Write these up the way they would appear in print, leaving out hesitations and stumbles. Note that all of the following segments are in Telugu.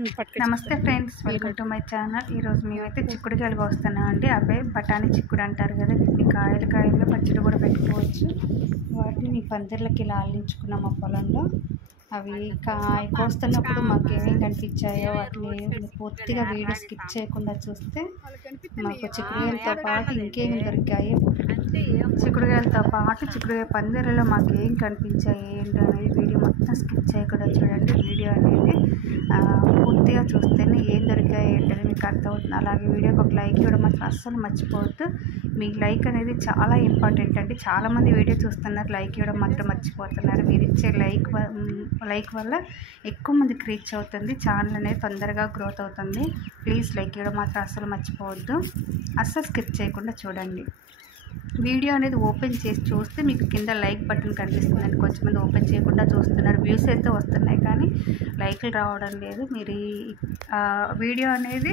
నమస్తే friends, welcome to my channel. ఈరోజు మేమైతే చిక్కుడుకాయలు కోస్తున్నామండి. అవే బఠానీ చిక్కుడు అంటారు కదా, వీటిని కాయలు పచ్చడి కూడా పెట్టుకోవచ్చు. వాటిని పందిర్లకి ఇలా అల్లించుకున్నాం మా పొలంలో. అవి కోస్తున్నప్పుడు మాకు ఏమేమి కనిపించాయో వాటిని పూర్తిగా వీడియో స్కిప్ చేయకుండా చూస్తే మాకు చిక్కుడుకాయలతో పాటు ఇంకేమి దొరికాయి, చిక్కుడుకాయలతో పాటు చిక్కుడుకాయ పందిరిలో మాకు ఏం కనిపించాయి ఏంటో అనేది వీడియో మొత్తం స్కిప్ చేయకుండా చూడండి. వీడియో అనేది పూర్తిగా చూస్తేనే ఏం దొరికాయి ఏంటనేది మీకు అర్థమవుతుంది. అలాగే వీడియోకి ఒక లైక్ ఇవ్వడం మాత్రం అస్సలు మర్చిపోవద్దు. మీ లైక్ అనేది చాలా ఇంపార్టెంట్ అండి. చాలామంది వీడియో చూస్తున్నారు, లైక్ ఇవ్వడం మాత్రం మర్చిపోతున్నారు. మీరు ఇచ్చే లైక్ వల్ల ఎక్కువ మందికి రీచ్ అవుతుంది, ఛానల్ అనేది తొందరగా గ్రోత్ అవుతుంది. ప్లీజ్ లైక్ ఇవ్వడం మాత్రం అస్సలు మర్చిపోవద్దు. అస్సలు స్కిప్ చేయకుండా చూడండి. వీడియో అనేది ఓపెన్ చేసి చూస్తే మీకు కింద లైక్ బటన్ కనిపిస్తుందండి. కొంచెంమంది ఓపెన్ చేయకుండా చూస్తున్నారు, వ్యూస్ అయితే వస్తున్నాయి కానీ లైక్లు రావడం లేదు. మీరు వీడియో అనేది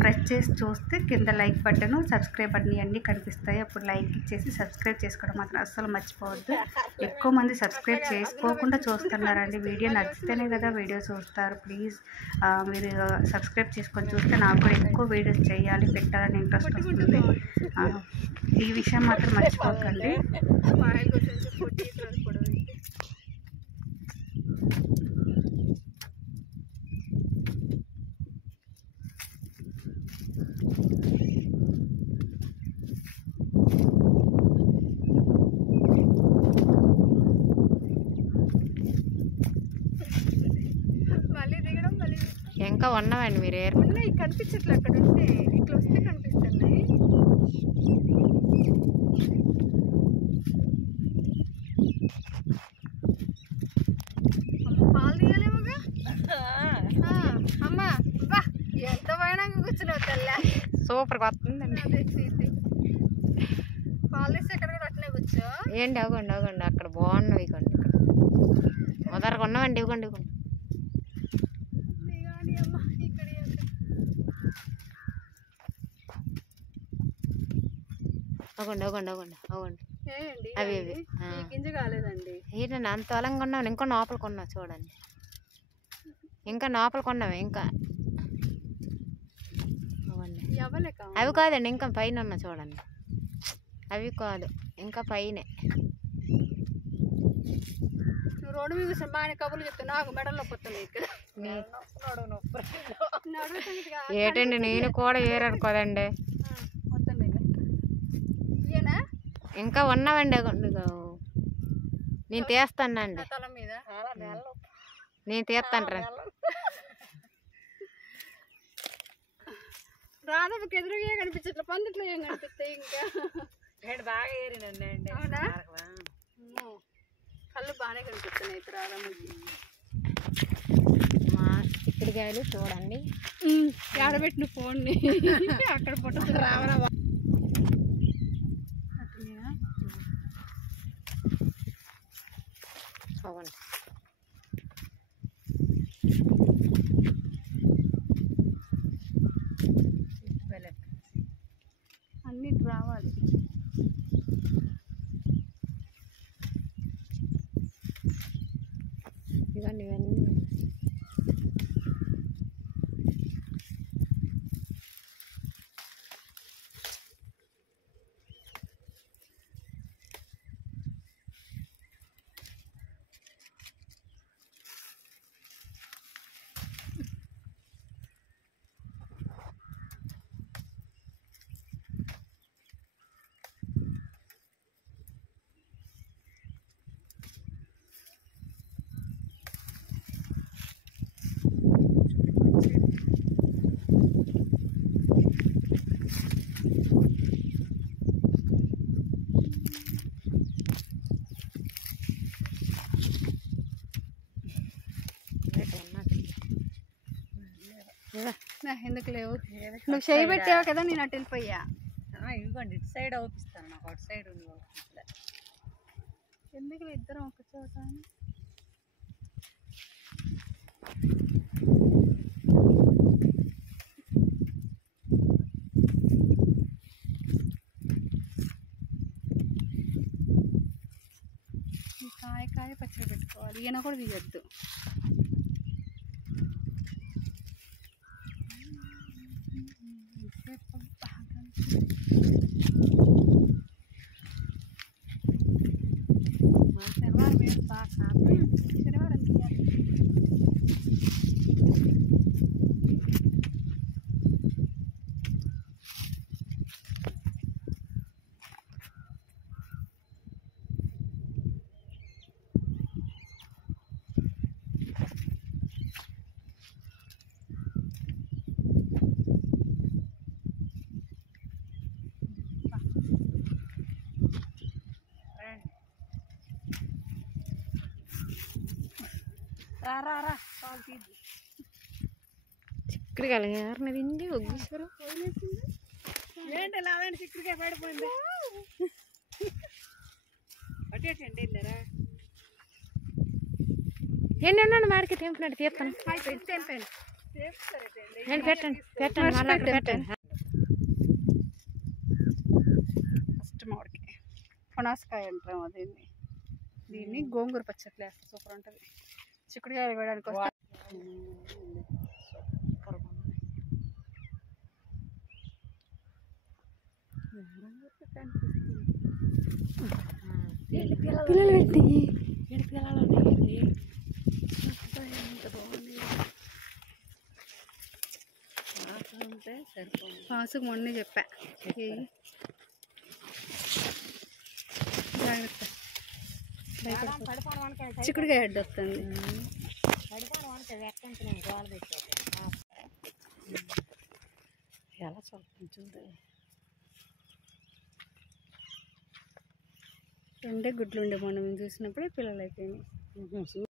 ప్రెస్ చేసి చూస్తే కింద లైక్ బటన్, సబ్స్క్రైబ్ బటన్ ఇవన్నీ కనిపిస్తాయి. అప్పుడు లైక్ ఇచ్చేసి సబ్స్క్రైబ్ చేసుకోవడం మాత్రం అస్సలు మర్చిపోవద్దు. ఎక్కువ మంది సబ్స్క్రైబ్ చేసుకోకుండా చూస్తున్నారండి. వీడియో నచ్చితేనే కదా వీడియో చూస్తారు. ప్లీజ్ మీరు సబ్స్క్రైబ్ చేసుకొని చూస్తే నాకు కూడా ఎక్కువ వీడియోస్ చేయాలి, పెట్టాలని ఇంట్రెస్ట్ వస్తుంది. ఈ విషయం మాత్రం మర్చిపోకండి. ఇంకా ఉన్నామండి, మీరు ఉన్నాయి కనిపించట్లే. అక్కడ ఉంటే ఇట్లా వస్తే కనిపిస్తున్నాయి. అమ్మ పాలు తీయాలేమోగా. అమ్మా బా ఎంత పోయినా కూర్చున్నావు తెల్ల. సూపర్గా వస్తుందండి. పాలు తీసి ఎక్కడ కూడా అట్లే కూర్చో. ఏంటి అవ్వండి అక్కడ బాగున్నాయి. ఇవ్వండి మొదరకు ఉన్నామండి. ఇవ్వండి అవి గింజ కాలేదండి. ఏంటండి అంత బలంగా ఉన్నాం. ఇంకా లోపల కొన్నాం చూడండి, ఇంకా లోపల కొన్నాము. ఇంకా అవి కాదండి, ఇంకా పైన ఉన్నా చూడండి. అవి కాదు, ఇంకా పైనే. రోడ్డు మీద బాగా కబుర్లు చెప్తా, నాకు మెడల్లో పోతుంది. ఏటండి నేను కూడా ఏరనుకోదండి. ఇంకా ఉన్నామండి. నేను తీస్తానండి, నేను తీస్తాను. రాధకి ఎదురుగా కనిపించట్లే, పందిట్లో ఏం కనిపిస్తాయి. ఇంకా బాగా ఏరినండి. కళ్ళు బాగానే కనిపిస్తున్నాయి రాధమ్మకి. మా చిక్కుడుకాయలు చూడండి. ఆడబెట్టిన ఫోన్ని అక్కడ పుట్టదు రావడం. చూడండి అన్నిటి రావాలి. ఇవన్నీ ఎందుకు లేవు? నువ్వు చేయి పెట్టావు కదా, నేను అటు వెళ్ళిపోయా. ఇవ్వండి, ఇటు సైడ్ అవుపిస్తాను. నాకు అటు సైడ్ ఉంది. ఎందుకు ఇద్దరం ఒక చోట? కాయ పచ్చడి పెట్టుకోవాలి. ఈయన కూడా తీయద్దు. చిక్కుడుకాయలు ఎవరిని తిండి ఒగ్గిస్తారు ఏంటి లాదండి చిక్కుడుకాయ పడిపోయింది పట్టేటండి వెళ్ళారా ఏంటి ఉండండి మాడికి తెంపినట్టు తీస్తాను నేను పెట్టండి పెట్టండి మళ్ళీ అక్కడ పెట్టండి ఫస్ట్ మామిడికాయ పునాసకాయ అంటాం దీన్ని దీన్ని గోంగూర పచ్చట్లు వేస్తే సూపర్ ఉంటుంది చిక్కుడుకాయ వేయడానికి వస్తే పిల్లలు పెట్టి పాసుకు మొన్నే చెప్పా చిక్కుడుకాయ హెడ్ వస్తుంది ఎలా చూద్దాం రెండే గుడ్లు ఉండే మొన్న మేము చూసినప్పుడే పిల్లలు అయిపోయినాయి